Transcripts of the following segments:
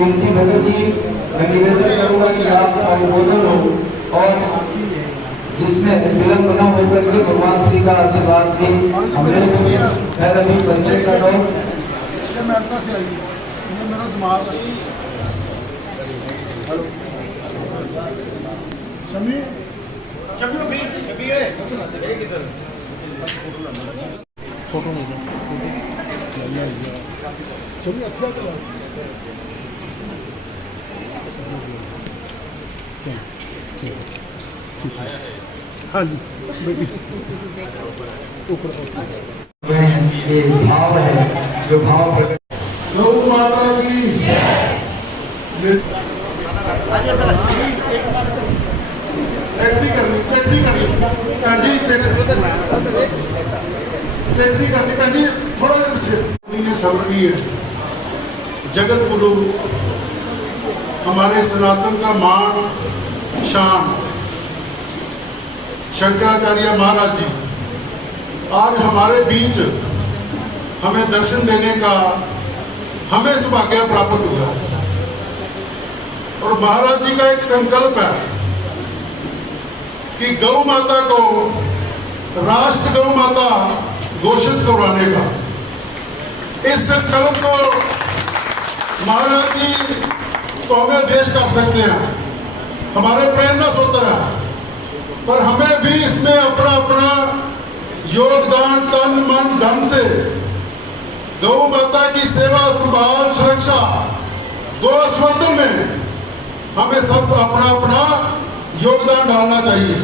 कीर्ति भगत जी, मैं निवेदन करूंगा कि आप अनुमोदन हो और जिसमें विलंब न होकर के भगवान श्री का आशीर्वाद भी हमने सुनी है। अभी परिचय का दौर फोटो नहीं हाँ जी ये भाव है जो भाव गौ माता की थोड़ा पीछे समरणीय जगत गुरु हमारे सनातन का मान शान शंकराचार्य महाराज जी आज हमारे बीच हमें दर्शन देने का हमें सौभाग्य प्राप्त हुआ। और महाराज जी का एक संकल्प है कि गौ माता को राष्ट्र गौ माता घोषित करवाने का। इस संकल्प को महाराज जी को हमें देश कर सकते हैं, हमारे प्रेरणा सूत्र है, पर हमें भी इसमें अपना अपना योगदान तन मन धन से गौ माता की सेवा संभाल सुरक्षा गोस्वर्धन में हमें सब अपना अपना योगदान डालना चाहिए।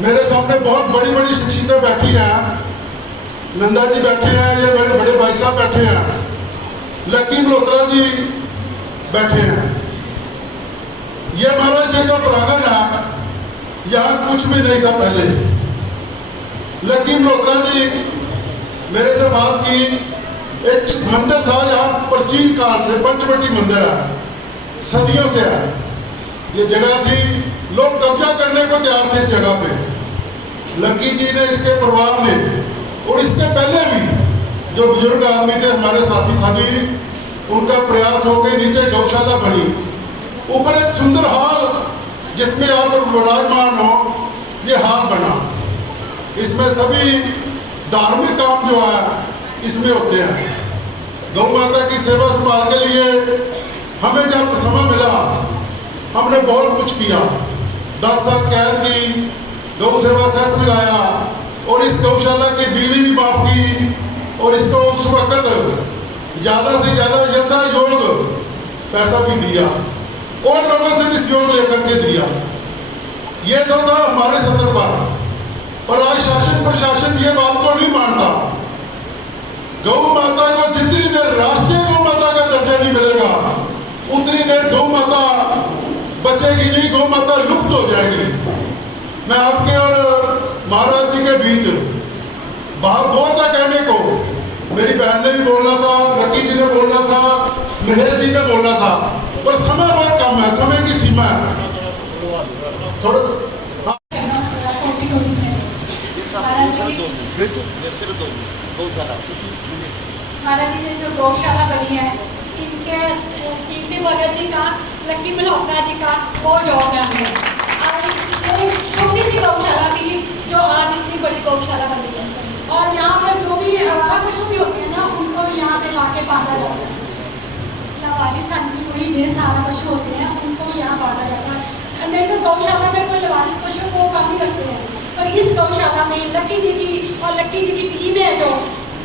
मेरे सामने बहुत बड़ी बड़ी शिक्षितें बैठी हैं, नंदा जी बैठे हैं, ये मेरे बड़े भाई साहब बैठे हैं, लकी मल्होत्रा जी बैठे हैं। ये महाराज जी जो प्रांगण है यहाँ कुछ भी नहीं था पहले। लकी मल्होत्रा जी मेरे से बात की, एक मंदिर था यहाँ प्राचीन काल से, पंचवटी मंदिर है, सदियों से है। ये जगह थी, लोग कब्जा करने को तैयार थे इस जगह पे। लकी जी ने, इसके परिवार ने और इसके पहले भी जो बुजुर्ग आदमी थे हमारे साथी सभी, उनका प्रयास हो के नीचे गौशाला बनी, ऊपर एक सुंदर हॉल जिसमें आप विराजमान हो, ये हॉल बना। इसमें सभी धार्मिक काम जो है इसमें होते हैं। गौ माता की सेवा संभाल के लिए हमें जब समय मिला हमने बहुत कुछ किया। 10 साल कैद की, गौ सेवा सेस लगाया और इस गौशाला की बिजली भी माफ की और इसको उस वक्त ज़्यादा से ज़्यादा यथा योग पैसा भी दिया और लोगों से भी सहयोग लेकर के दिया। ये तो था हमारे सतर पर आज शासन प्रशासन ये बात को नहीं मानता। गौ माता को जितनी देर राष्ट्रीय गौ माता का दर्जा नहीं मिलेगा उतनी देर गौ माता बचेगी नहीं, गौ माता लुप्त हो जाएगी। मैं आपके और महाराज जी के बीच बात बहुत था कहने को, मेरी बहन ने भी बोलना था, लकी जी ने बोलना था, महेश जी ने बोलना था, पर समय बहुत कम है, समय की सीमा है। थोड़ा महाराज जी जो गौशाला बनी है, इनके कीर्ति भगत जी का, लकी मल्होत्रा जी का बहुत योगदान है। और छोटी सी गौशाला थी जो आज इतनी बड़ी गौशाला बनी है। और यहाँ पर जो भी आवारा पशु भी होते हैं ना, उनको भी यहाँ पे लाके बांधा जाता है। लवारिस की कोई ढेर सारा पशु होते हैं, उनको भी यहाँ बांधा जाता है। नहीं तो गौशाला में कोई लवारिस पशु को कम ही रखते हैं, पर इस गौशाला में लकी जी की और लकी जी की टीम है जो,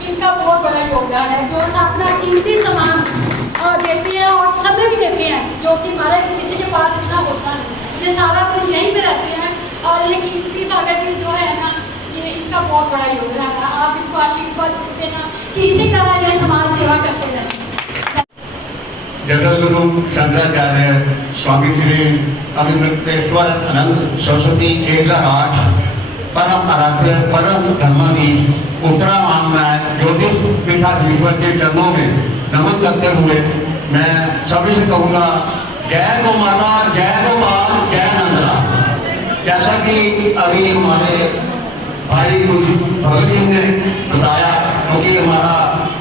इनका बहुत बड़ा योगदान है, जो अपना कीमती सामान देते हैं और समय भी देते हैं, जो कि हमारे किसी के पास इतना होता नहीं। ये सारा दिन यहीं पे रहते हैं और ये कीर्ति भगत जी जो है ना, ये इनका बहुत बड़ा योगदान है। आप इनको आशीर्वाद देना कि इसी तरह ये समाज सेवा करते रहें। जगत गुरु शंकराचार्य स्वामी श्री अभिमृतेश्वर अनंत सरस्वती 1008 परम आराध्य परम धर्माधीश उत्तरा माननायक ज्योतिष पीठाधीश्वर के चरणों में नमन करते हुए मैं सभी से कहूँगा, जय गौ माता, जय गोपाल, जय नंदलाल। जैसा कि अभी हमारे भाई भगत जी ने बताया, क्योंकि हमारा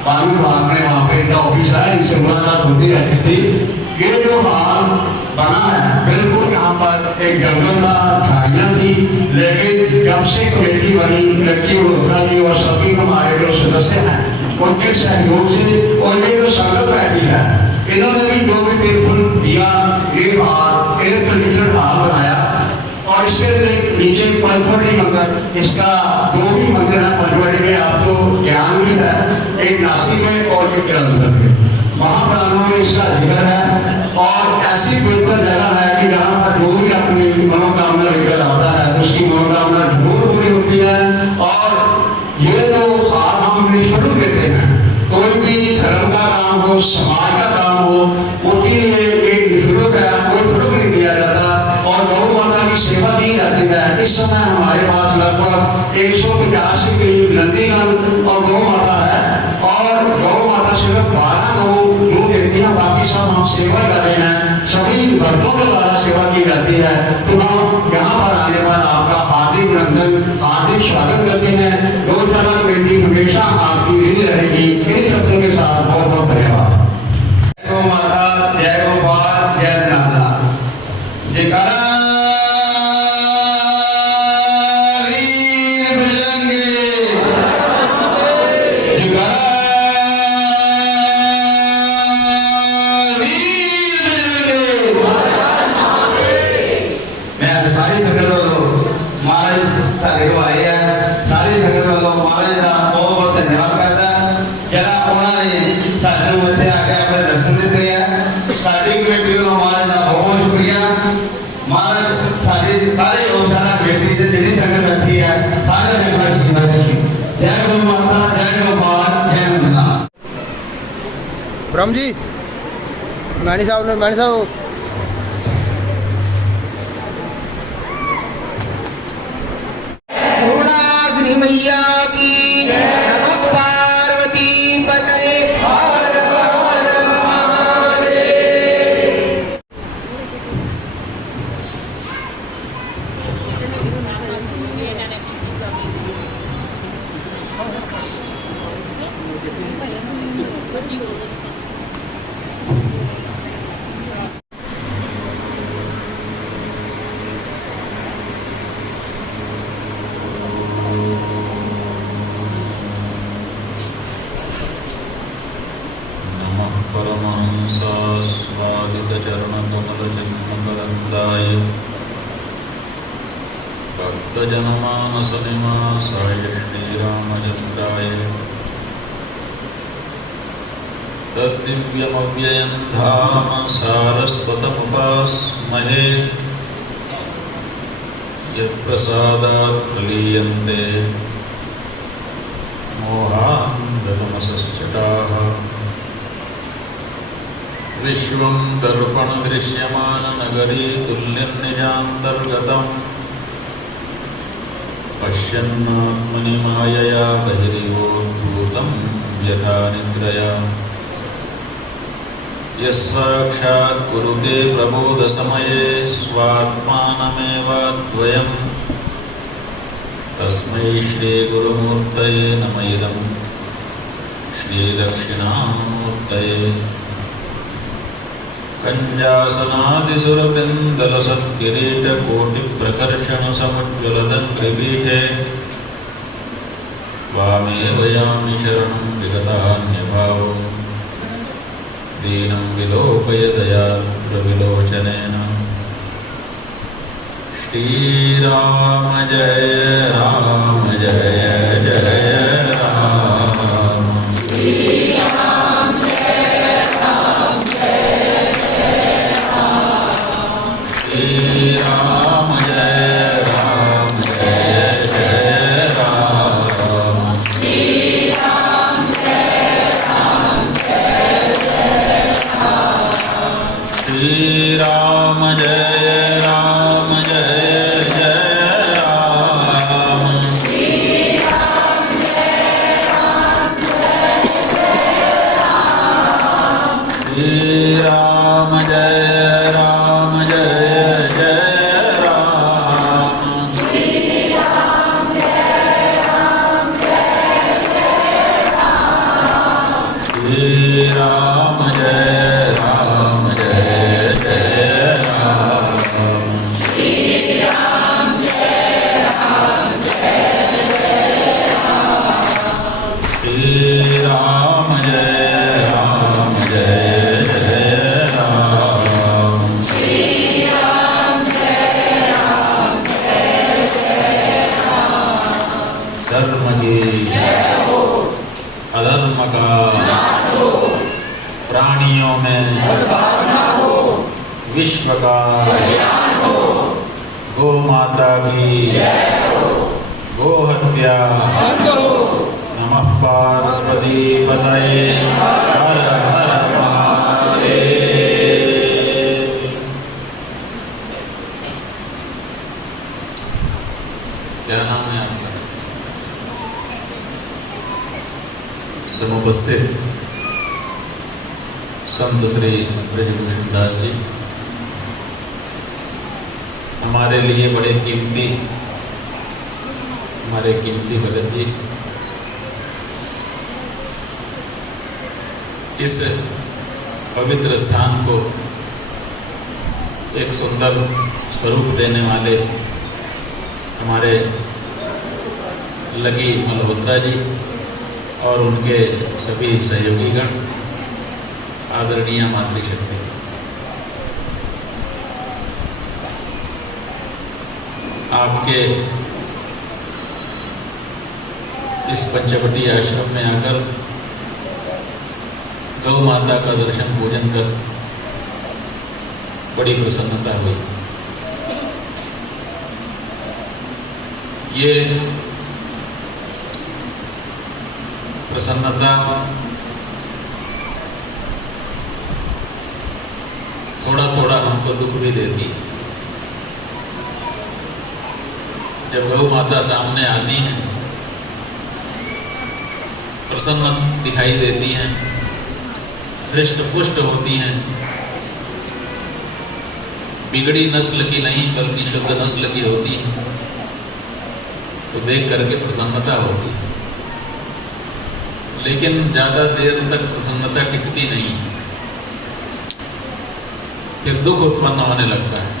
पानी विभाग में वहाँ पे पार्टी का ऑफिस है, इनसे मुलाकात होती रहती थी। ये जो हाल बना है बिल्कुल यहाँ पर एक जंगल था, झाड़ियाँ थी, लेकिन जब से कमेटी बनी लक्की मल्होत्रा जी और सभी हमारे जो सदस्य हैं उनके सहयोग से और ये जो संगत बैठी है इन्होंने भी जो भी तिरफुल दिया, ये हाल एयर कंडीशनर हाल बनाया और इसके नीचे पंचवटी मंदिर, इसका दो भी मंदिर है पंचवटी में, आपको ज्ञान भी है, एक नासिक में और एक जलंधर में। महापुराणों में इसका जिक्र है और ऐसी पवित्र जगह है कि जहाँ पर जो भी अपनी मनोकामना लेकर आता है उसकी मनोकामना जरूर पूरी होती है। और ये जो साथ हम शुरू देते हैं, कोई भी धर्म का काम हो, समाज का काम हो, उसके लिए एक निःशुल्क है, कोई शुल्क नहीं दिया जाता और गौ माता की सेवा की जाती है। इस समय हमारे पास लगभग 150 की नंदीगण और गौ माता है और गौ माता सिर्फ 12 गौ जो देती है, बाकी सब हम सेवा कर रहे हैं, सभी भक्तों के द्वारा सेवा की जाती है। तो हम यहाँ पर आने पर आपका हार्दिक अभिनंदन, हार्दिक स्वागत करते हैं। गौशाला कमेटी हमेशा आपकी ऋणी रहेगी। इन शब्दों के साथ बहुत बहुत धन्यवाद। जय गौ माता, जय गोपाल, जय नाथ। जयकारा वीर बजरंगी, जयकारा वीर बजरंगी। मैं सारी संगत वालों महाराज साढ़े को आए हैं, सारी संगत वालों महाराज का बहुत बहुत धन्यवाद करता जरा उन्होंने साढ़े मध्य आके अपने दर्शन दिते हैं। साड़ी कमेटी को महाराज का बहुत बहुत शुक्रिया। महाराज सारे गौशाला कमेटी से जितनी संगत बैठी है सारे ने अपना आशीर्वाद रखी। जय गौ माता, जय गोपाल, जय नंदलाल। ब्रह्म जी मैनी साहब पूर्णागिरि मैया की नमः पार्वती पतये हर हर महादेव। परमहंसास्वादितचरणकमलचिन्मकरन्दाय भक्तजनमानसनिवासाय श्रीरामचन्द्राय तद्दिव्यमव्ययं धाम सारस्वतमुपास्महे यत्प्रसादात् प्रलीयन्ते मोहान्धतमसश्चटाः विश्वं दर्पणदृश्यमाननगरी तुल्यं निजान्तर्गतम् पश्यन्नात्मनि मायया बहिरिवोद्भूतं यथा निद्रया यस्साक्षात् कुरुते प्रबोधसमये स्वात्मानमेवाद्वयम् तस्मै श्रीगुरुमूर्तये नमः इदं श्रीदक्षिणामूर्तये कञ्जासनादिसुरपिन्दलसत्किरीटकोटिप्रकर्षणसमुज्ज्वलदङ्घ्रिपीठे त्वामेव यामि शरणं विगतान्यभावो दीनं विलोकय दयाद्रविलोचनेन। श्रीराम जय राम जय जय राम। श्रीराम जय राम जय राम जय जय राम। श्रीराम जय राम जय राम जय जय राम। श्रीराम जय राम जय जय राम। राम जय राम जय जय राम। धर्म की अधर्म का प्राणियों में विश्व का गौ माता की गो हत्या। नमः पार्वती पतये हर हर महादेव। क्या नाम है आपका? समुपस्थित संत श्री ब्रजभूषण दास जी हमारे लिए बड़े कीमती, हमारे कीमती भगत जी इस पवित्र स्थान को एक सुंदर स्वरूप देने वाले हमारे लकी मल्होत्रा जी और उनके सभी सहयोगीगण, आदरणीय मातृशक्ति, आपके इस पंचवटी आश्रम में आकर गौ माता का दर्शन पूजन कर बड़ी प्रसन्नता हुई। ये प्रसन्नता थोड़ा थोड़ा हमको दुख भी देती है। जब गौ माता सामने आती हैं, प्रसन्न दिखाई देती हैं, हृष्ट पुष्ट होती हैं, बिगड़ी नस्ल की नहीं बल्कि शुद्ध नस्ल की होती है, तो देख करके प्रसन्नता होती है। लेकिन ज्यादा देर तक प्रसन्नता टिकती नहीं, फिर दुख उत्पन्न होने लगता है।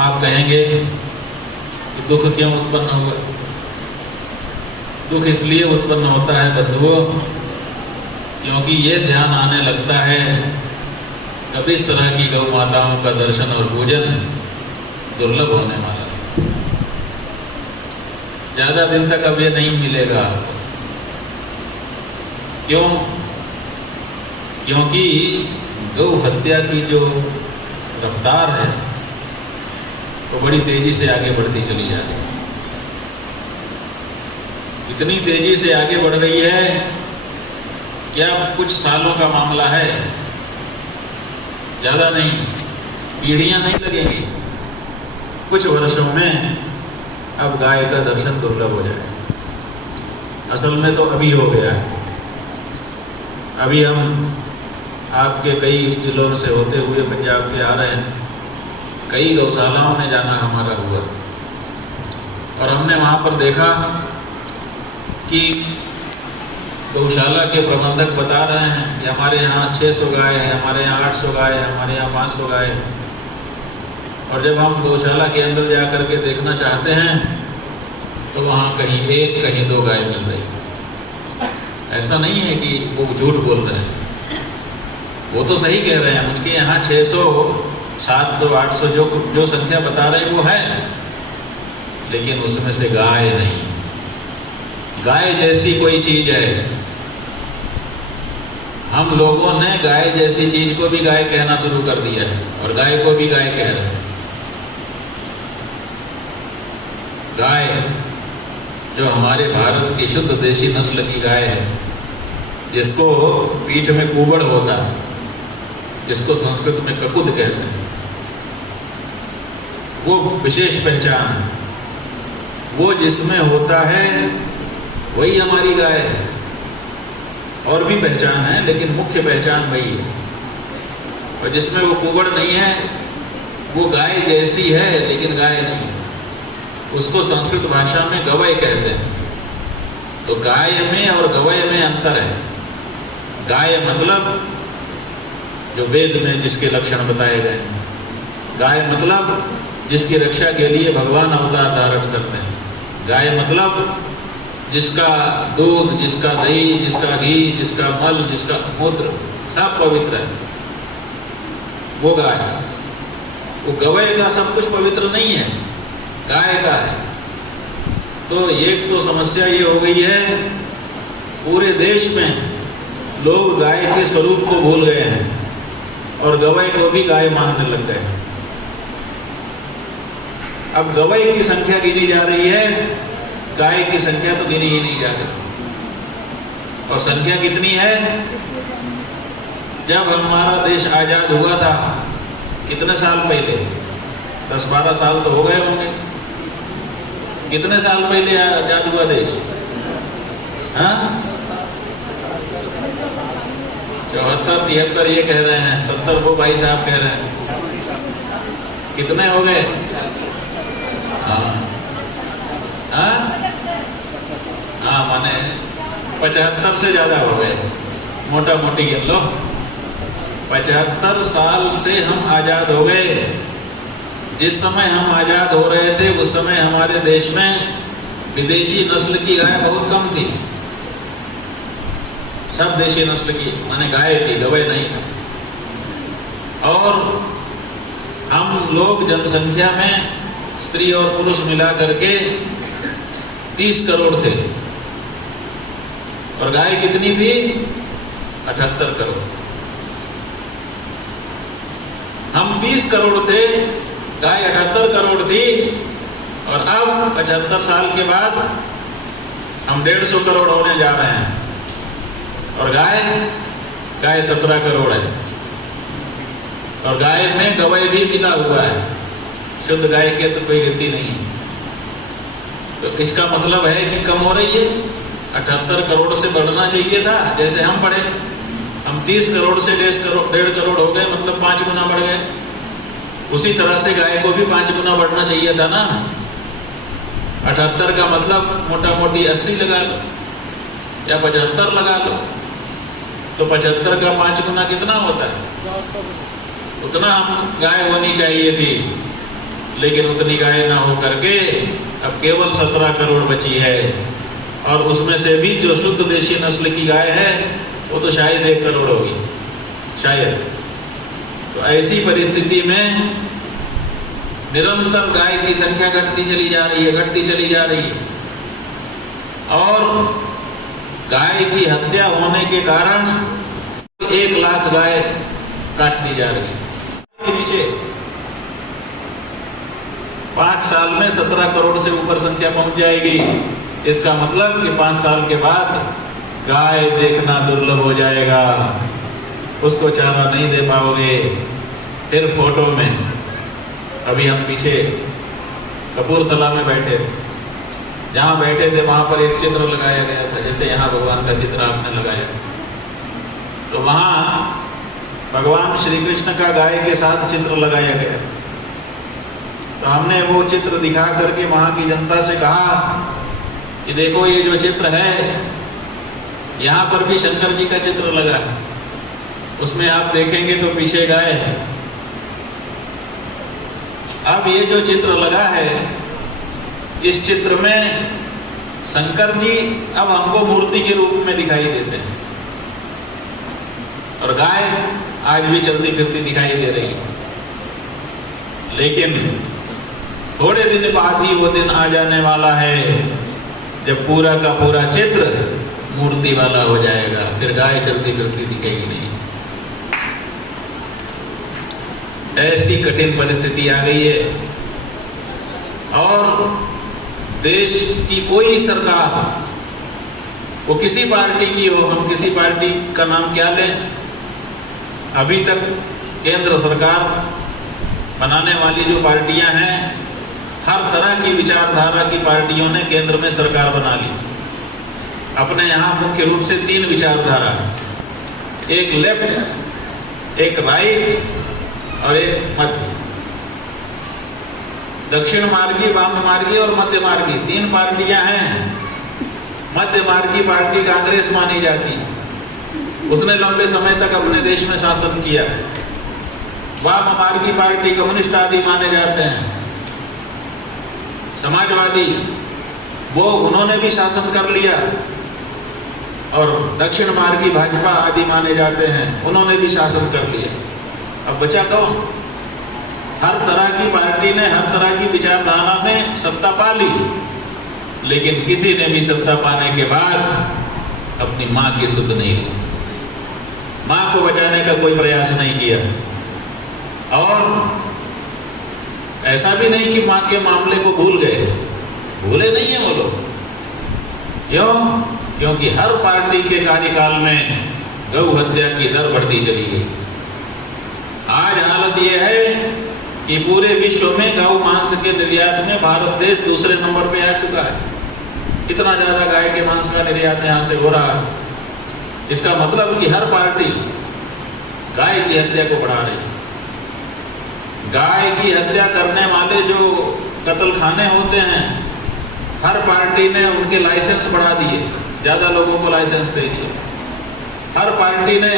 आप कहेंगे कि दुख क्यों उत्पन्न हुआ? दुख इसलिए उत्पन्न होता है बंधुओं, क्योंकि ये ध्यान आने लगता है कब इस तरह की गौ माताओं का दर्शन और पूजन दुर्लभ होने वाला है। ज्यादा दिन तक अब ये नहीं मिलेगा आपको। क्यों? क्योंकि गौ हत्या की जो रफ्तार है वो बड़ी तेजी से आगे बढ़ती चली जा रही है। इतनी तेजी से आगे बढ़ रही है कि अब कुछ सालों का मामला है, ज्यादा नहीं, पीढ़ियां नहीं लगेंगी, कुछ वर्षों में अब गाय का दर्शन दुर्लभ हो जाए। असल में तो अभी हो गया है। अभी हम आपके कई जिलों से होते हुए पंजाब के आ रहे हैं, कई गौशालाओं में जाना हमारा हुआ और हमने वहाँ पर देखा कि गौशाला के प्रबंधक बता रहे हैं कि हमारे यहाँ 600 गाय है, हमारे यहाँ 800 गाय है, हमारे यहाँ 500 गाय है। और जब हम गौशाला के अंदर जा कर के देखना चाहते हैं तो वहाँ कहीं 1 कहीं 2 गाय मिल रही है। ऐसा नहीं है कि वो झूठ बोल रहे हैं, वो तो सही कह रहे हैं। उनके यहाँ 600, 700, 800 जो संख्या बता रहे हैं वो है, लेकिन उसमें से गाय नहीं। गाय जैसी कोई चीज है, हम लोगों ने गाय जैसी चीज को भी गाय कहना शुरू कर दिया है और गाय को भी गाय कह रहे हैं। गाय जो हमारे भारत की शुद्ध देशी नस्ल की गाय है, जिसको पीठ में कुबड़ होता है, जिसको संस्कृत में ककुद कहते हैं, वो विशेष पहचान है। वो जिसमें होता है वही हमारी गाय है। और भी पहचान है लेकिन मुख्य पहचान वही है। और जिसमें वो कुबड़ नहीं है वो गाय जैसी है लेकिन गाय नहीं है। उसको संस्कृत भाषा में गवय कहते हैं। तो गाय में और गवय में अंतर है। गाय मतलब जो वेद में जिसके लक्षण बताए गए, गाय मतलब जिसकी रक्षा के लिए भगवान अवतार धारण करते हैं। गाय मतलब जिसका दूध, जिसका दही, जिसका घी, जिसका मल, जिसका मूत्र सब पवित्र है, वो गाय। वो गवय का सब कुछ पवित्र नहीं है, गाय का है। तो एक तो समस्या ये हो गई है, पूरे देश में लोग गाय के स्वरूप को भूल गए हैं और गवय को भी गाय मानने लग गए। अब गवय की संख्या गिनी जा रही है, गाय की संख्या तो गिनी ही नहीं जा रही। और संख्या कितनी है? जब हमारा देश आजाद हुआ था, कितने साल पहले, 10-12 साल तो हो गए होंगे। कितने साल पहले आजाद हुआ देश? हाँ, 74-73 ये कह रहे हैं, 70 वो भाई साहब कह रहे हैं। कितने हो गए? हाँ, माने 75 से ज्यादा हो गए, मोटा मोटी गिन लो। 75 साल से हम आजाद हो गए। जिस समय हम आजाद हो रहे थे उस समय हमारे देश में विदेशी नस्ल की गाय बहुत कम थी। सब देशी नस्ल की माने गाय थी, गवय नहीं था। और हम लोग जनसंख्या में स्त्री और पुरुष मिला करके 30 करोड़ थे और गाय कितनी थी? 78 करोड़। हम 30 करोड़ थे, गाय 78 करोड़ थी। और अब 75 साल के बाद हम 150 करोड़ होने जा रहे हैं और गाय 17 करोड़ है। और गाय में गवय भी मिला हुआ है, शुद्ध गाय के तो कोई गिनती नहीं। तो इसका मतलब है कि कम हो रही है। 78 करोड़ से बढ़ना चाहिए था, जैसे हम बढ़े। हम 30 करोड़ से 1.5 करोड़ हो गए, मतलब 5 गुना बढ़ गए। उसी तरह से गाय को भी 5 गुना बढ़ना चाहिए था ना। 78 का मतलब मोटा मोटी 80 लगा लो या 75 लगा लो, तो 75 का 5 गुना कितना होता है? उतना हम गाय होनी चाहिए थी, लेकिन उतनी गाय ना हो करके अब केवल 17 करोड़ बची है। और उसमें से भी जो शुद्ध देशी नस्ल की गाय है वो तो शायद 1 करोड़ होगी, शायद। तो ऐसी परिस्थिति में निरंतर गाय की संख्या घटती चली जा रही है, घटती चली जा रही है। और गाय की हत्या होने के कारण 1 लाख गाय काट दी जा रही है। नीचे 5 साल में 17 करोड़ से ऊपर संख्या पहुंच जाएगी। इसका मतलब कि 5 साल के बाद गाय देखना दुर्लभ हो जाएगा, उसको चारा नहीं दे पाओगे। फिर फोटो में, अभी हम पीछे कपूरथला में बैठे, जहाँ बैठे थे वहाँ पर एक चित्र लगाया गया था, जैसे यहाँ भगवान का चित्र आपने लगाया, तो वहाँ भगवान श्री कृष्ण का गाय के साथ चित्र लगाया गया। तो हमने वो चित्र दिखा करके वहाँ की जनता से कहा कि देखो ये जो चित्र है, यहाँ पर भी शंकर जी का चित्र लगा है, उसमें आप देखेंगे तो पीछे गाय है। अब ये जो चित्र लगा है, इस चित्र में शंकर जी अब हमको मूर्ति के रूप में दिखाई देते हैं और गाय आज भी चलती फिरती दिखाई दे रही है। लेकिन थोड़े दिन बाद ही वो दिन आ जाने वाला है जब पूरा का पूरा चित्र मूर्ति वाला हो जाएगा, फिर गाय चलती फिरती दिखेगी नहीं। ऐसी कठिन परिस्थिति आ गई है। और देश की कोई सरकार, वो किसी पार्टी की हो, हम किसी पार्टी का नाम क्या लें, अभी तक केंद्र सरकार बनाने वाली जो पार्टियां हैं, हर तरह की विचारधारा की पार्टियों ने केंद्र में सरकार बना ली। अपने यहाँ मुख्य रूप से 3 विचारधारा, एक लेफ्ट, एक राइट और एक मध्य। दक्षिण मार्गी, वाम मार्गी और मध्य मार्गी 3 पार्टियां हैं। मध्य मार्गी पार्टी कांग्रेस मानी जाती, उसने लंबे समय तक अपने देश में शासन किया। वाम मार्गी पार्टी कम्युनिस्ट आदि माने जाते हैं, समाजवादी, वो उन्होंने भी शासन कर लिया, और दक्षिण मार्गी भाजपा आदि माने जाते हैं, उन्होंने भी शासन कर लिया। अब बचा कौन? हर तरह की पार्टी ने, हर तरह की विचारधारा ने सत्ता पा ली, लेकिन किसी ने भी सत्ता पाने के बाद अपनी माँ की सुध नहीं ली, माँ को बचाने का कोई प्रयास नहीं किया। और ऐसा भी नहीं कि माँ के मामले को भूल गए, भूले नहीं है वो लोग। क्यों? क्योंकि हर पार्टी के कार्यकाल में गौ हत्या की दर बढ़ती चली गई। आज हालत यह है कि पूरे विश्व में गौ मांस के निर्यात में भारत देश दूसरे नंबर पे आ चुका है। इतना ज्यादा गाय के मांस का निर्यात यहाँ से हो रहा है। इसका मतलब कि हर पार्टी गाय की हत्या को बढ़ा रही है। गाय की हत्या करने वाले जो कत्लखाने होते हैं, हर पार्टी ने उनके लाइसेंस बढ़ा दिए, ज्यादा लोगों को लाइसेंस दे दिया। हर पार्टी ने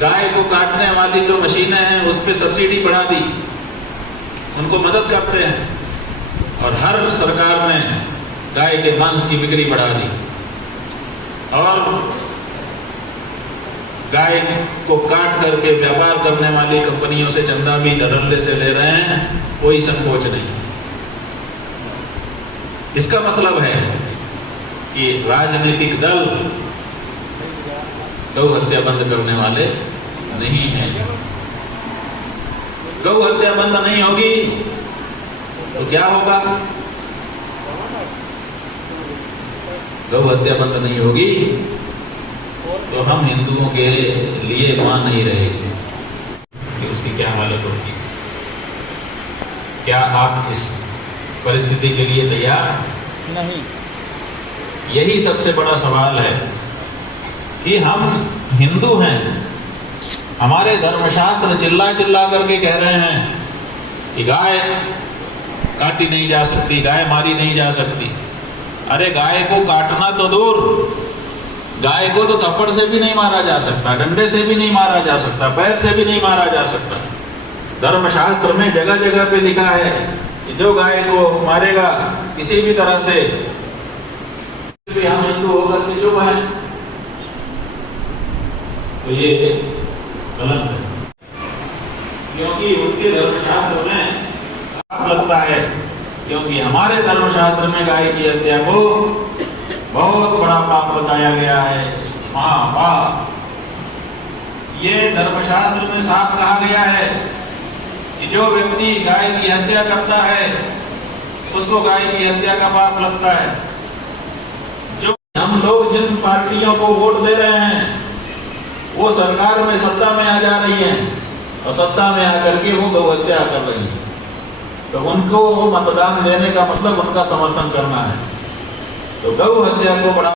गाय को काटने वाली जो मशीनें हैं उस पर सब्सिडी बढ़ा दी, उनको मदद करते हैं। और हर सरकार ने गाय के मांस की बिक्री बढ़ा दी, और गाय को काट करके व्यापार करने वाली कंपनियों से चंदा भी धड़ल्ले से ले रहे हैं, कोई संकोच नहीं। इसका मतलब है कि राजनीतिक दल गौ हत्या बंद करने वाले नहीं हैं। गौ हत्या बंद नहीं होगी तो क्या होगा? गौ हत्या बंद नहीं होगी तो हम हिंदुओं के लिए मां नहीं रहेगी, कि उसकी क्या हालत होगी। क्या आप इस परिस्थिति के लिए तैयार नहीं? यही सबसे बड़ा सवाल है कि हम हिंदू हैं, हमारे धर्मशास्त्र चिल्ला चिल्ला करके कह रहे हैं कि गाय काटी नहीं जा सकती, गाय मारी नहीं जा सकती। अरे गाय को काटना तो दूर, गाय को तो थप्पड़ से भी नहीं मारा जा सकता, डंडे से भी नहीं मारा जा सकता, पैर से भी नहीं मारा जा सकता। धर्मशास्त्र में जगह जगह पे लिखा है कि जो गाय को मारेगा किसी भी तरह से, हम हिंदू होकर के चुप हैं, तो ये गलत है। क्योंकि उनके धर्मशास्त्र में पाप लगता है, क्योंकि हमारे धर्मशास्त्र में गाय की हत्या को बहुत बड़ा पाप बताया गया है, महापाप। ये धर्मशास्त्र में साफ कहा गया है कि जो व्यक्ति गाय की हत्या करता है उसको गाय की हत्या का पाप लगता है। जो हम लोग जिन पार्टियों को वोट दे रहे हैं वो सरकार में सत्ता में आ जा रही हैं, और सत्ता में आकर के वो गौ हत्या कर रही हैं, तो उनको मतदान देने का मतलब उनका समर्थन करना है। तो गौ हत्या को बड़ा